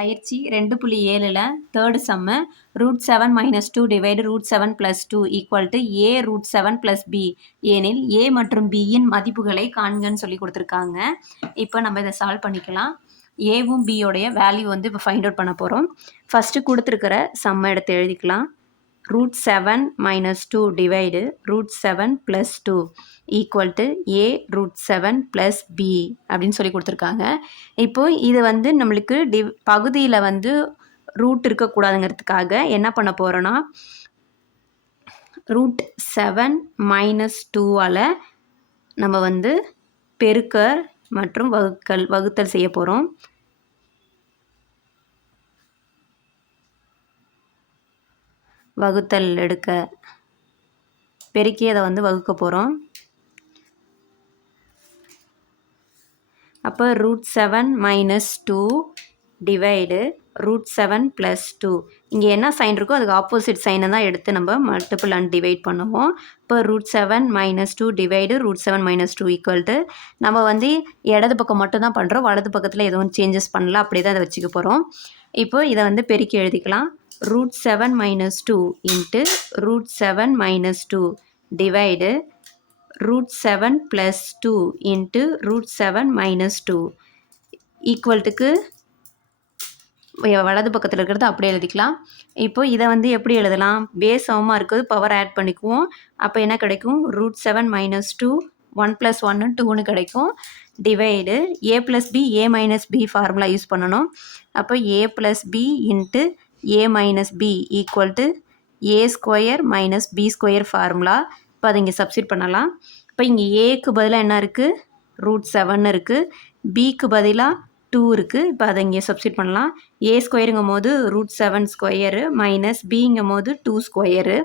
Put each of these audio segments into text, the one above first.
பயிற்சி 2.7ல் third sum √7 - 2 divide √7 + 2 equal to a √7 + b ஏனில் a மற்றும் bயின் மதிப்புகளை காண்கன்னு சொல்லி கொடுத்துருக்காங்க. இப்போ நம்ம இதை சால்வ் பண்ணிக்கலாம். ஏவும் பியோடைய வேல்யூ வந்து இப்போ ஃபைண்ட் அவுட் பண்ண போகிறோம். ஃபஸ்ட்டு கொடுத்துருக்கிற சம்மை எடுத்து எழுதிக்கலாம். √7 - 2 divide √7 + 2 equal to a √7 + b அப்படின்னு சொல்லி கொடுத்துருக்காங்க. இப்போது இது வந்து நம்மளுக்கு பகுதியில் வந்து ரூட் இருக்கக்கூடாதுங்கிறதுக்காக என்ன பண்ண போகிறோன்னா √7 - 2ஆல் நம்ம வந்து பெருக்க மற்றும் வகுத்தல் செய்ய போகிறோம். வகுத்தல் எடுக்க பெருக்கி அதை வந்து வகுக்க போகிறோம். அப்போ √7 - 2 டிவைடு √7 + 2 இங்கே என்ன சைன் இருக்கோ அதுக்கு ஆப்போசிட் சைனை தான் எடுத்து நம்ம மல்டிபிள் அண்ட் டிவைட் பண்ணுவோம். இப்போ √7 - 2 டிவைடு √7 - 2 ஈக்குவல் டு நம்ம வந்து இடது பக்கம் மட்டும் தான் பண்ணுறோம். வலது பக்கத்தில் எதுவும் சேஞ்சஸ் பண்ணல, அப்படியே தான் அதை வச்சுக்க போகிறோம். இப்போ இதை வந்து பெருக்கி எழுதிக்கலாம். √7 - 2 இன்ட்டு √7 - 2 டிவைடு √7 + 2 இன்ட்டு √7 - 2 ஈக்குவல்ட்டுக்கு வலது பக்கத்தில் இருக்கிறது அப்படியே எழுதிக்கலாம். இப்போ இதை வந்து எப்படி எழுதலாம்? பேஸ் சமமாக இருக்குது, பவர் ஆட் பண்ணிக்குவோம். அப்போ என்ன கிடைக்கும்? √7 - 2 1 + 1 2ன்னு கிடைக்கும். Divide a + b a - b formula use பண்ணணும். அப்போ a + b into a - b equal to a² - b² formula. இப்போ அதை இங்கே சப்ஸ்டிட் பண்ணலாம். இப்போ இங்கே ஏக்கு பதிலாக என்ன இருக்குது? √7 இருக்குது. பிக்கு பதிலாக 2 இருக்குது. இப்போ அதை இங்கே சப்ஸ்டிட் பண்ணலாம். a²ங்கும் போது √7² மைனஸ் பிங்கும் போது 2²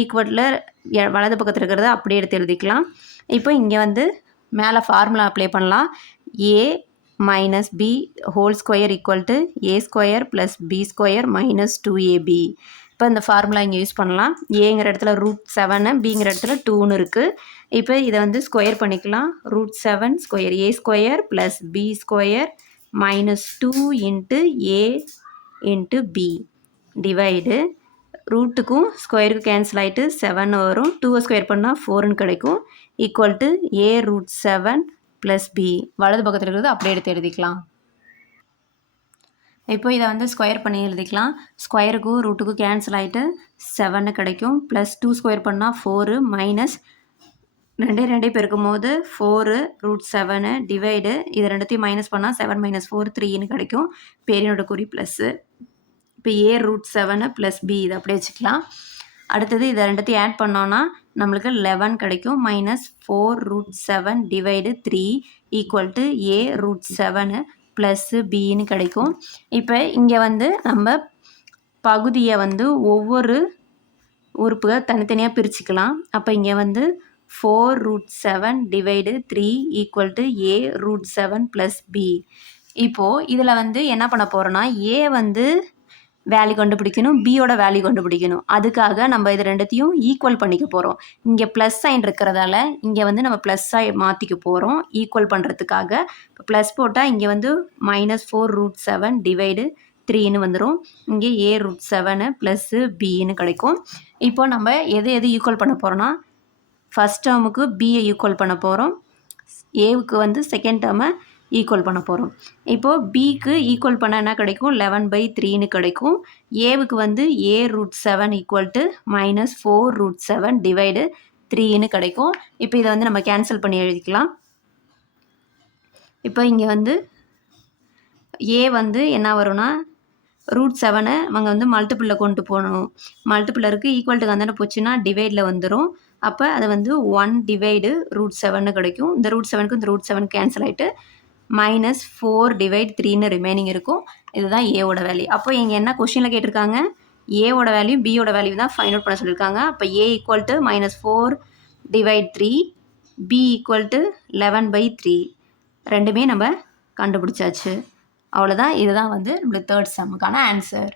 ஈக்குவலில் வலது பக்கத்தில் இருக்கிறத அப்படியே எடுத்து எழுதிக்கலாம். இப்போ இங்கே வந்து மேலே ஃபார்முலா அப்ளை பண்ணலாம். a - b whole square equal to a² + b² - 2ab. இப்போ இந்த ஃபார்முலா இங்கே யூஸ் பண்ணலாம். ஏங்கிற இடத்துல √7 பிங்கிற இடத்துல 2ன்னு இருக்குது. இப்போ இதை வந்து ஸ்கொயர் பண்ணிக்கலாம். √7² a² + b² - 2 into a into b divide ரூட்டுக்கும் ஸ்கொயருக்கும் கேன்சல் ஆகிட்டு 7 வரும். 2 ஸ்கொயர் பண்ணால் 4ன்னு கிடைக்கும். Equal to a √7 + b. வலது பக்கத்தில் இருக்கிறது அப்படியே எடுத்து எழுதிக்கலாம். இப்போ இதை வந்து ஸ்கொயர் பண்ணி எழுதிக்கலாம். ஸ்கொயருக்கும் ரூட்டுக்கும் கேன்சல் ஆகிட்டு 7 கிடைக்கும். ப்ளஸ் 2 ஸ்கொயர் பண்ணால் 4 மைனஸ் 2 பெருக்கும் போது 4 √7 டிவைடு இது ரெண்டுத்தையும் மைனஸ் பண்ணால் 7 - 4 3ன்னு கிடைக்கும். பேரினோட குறி ப்ளஸ்ஸு. இப்போ a √7 + b இதை அப்படியே வச்சுக்கலாம். அடுத்தது இதை ரெண்டுத்தையும் ஆட் பண்ணோன்னா நம்மளுக்கு 11 கிடைக்கும். -4 √7 டிவைடு 3 ஈக்குவல் டு a √7 + bன்னு கிடைக்கும். இப்போ இங்கே வந்து நம்ம பகுதியை வந்து ஒவ்வொரு உறுப்புகள் தனித்தனியாக பிரிச்சுக்கலாம். அப்போ இங்கே வந்து 4 √7 divide 3 equal to a √7 + b. இப்போது இதில் வந்து என்ன பண்ண போகிறோன்னா a வந்து வேல்யூ கண்டுபிடிக்கணும், பியோட வேல்யூ கண்டுபிடிக்கணும். அதுக்காக நம்ம இது ரெண்டுத்தையும் ஈக்குவல் பண்ணிக்க போகிறோம். இங்கே ப்ளஸ் சைன் இருக்கிறதால இங்கே வந்து நம்ம ப்ளஸ்ஸாக மாற்றிக்க போகிறோம் ஈக்குவல் பண்ணுறதுக்காக. இப்போ ப்ளஸ் போட்டால் இங்கே வந்து -4 √7 டிவைடு 3ன்னு வந்துடும். இங்கே a √7 + bன்னு கிடைக்கும். இப்போ நம்ம எது ஈக்குவல் பண்ண போகிறோன்னா ஃபஸ்ட் டேர்முக்கு பியை ஈக்குவல் பண்ண போகிறோம். ஏவுக்கு வந்து செகண்ட் டேர்மை ஈக்குவல் பண்ண போகிறோம். இப்போது பிக்கு ஈக்குவல் பண்ண என்ன கிடைக்கும்? 11/3ன்னு கிடைக்கும். ஏவுக்கு வந்து a √7 ஈக்குவல் டு -4 √7 டிவைடு 3ன்னு கிடைக்கும். இப்போ இதை வந்து நம்ம கேன்சல் பண்ணி எழுதிக்கலாம். இப்போ இங்கே வந்து a வந்து என்ன வரும்னா √7 அவங்க வந்து மல்டிபிளில் கொண்டு போகணும். மல்டிபிளில் இருக்குது, ஈக்குவல் டு வந்தானே போச்சுன்னா டிவைடில் வந்துடும். அப்போ அது வந்து 1 டிவைடு √7ன்னு கிடைக்கும். இந்த √7க்கு இந்த √7 கேன்சல் ஆகிட்டு -4 டிவைட் 3ன்னு ரிமைனிங் இருக்கும். இதுதான் ஏவோட வேல்யூ. அப்போ இங்கே என்ன கொஷினில் கேட்டிருக்காங்க? ஏவோட வேல்யூ பியோட வேல்யூ தான் ஃபைண்ட் அவுட் பண்ண சொல்லியிருக்காங்க. அப்போ a equal to -4 divide 3, b equal to 11/3 ரெண்டுமே நம்ம கண்டுபிடிச்சாச்சு. அவ்வளோதான். இதுதான் வந்து நம்மளுக்கு தேர்ட் சம்முக்கான ஆன்சர்.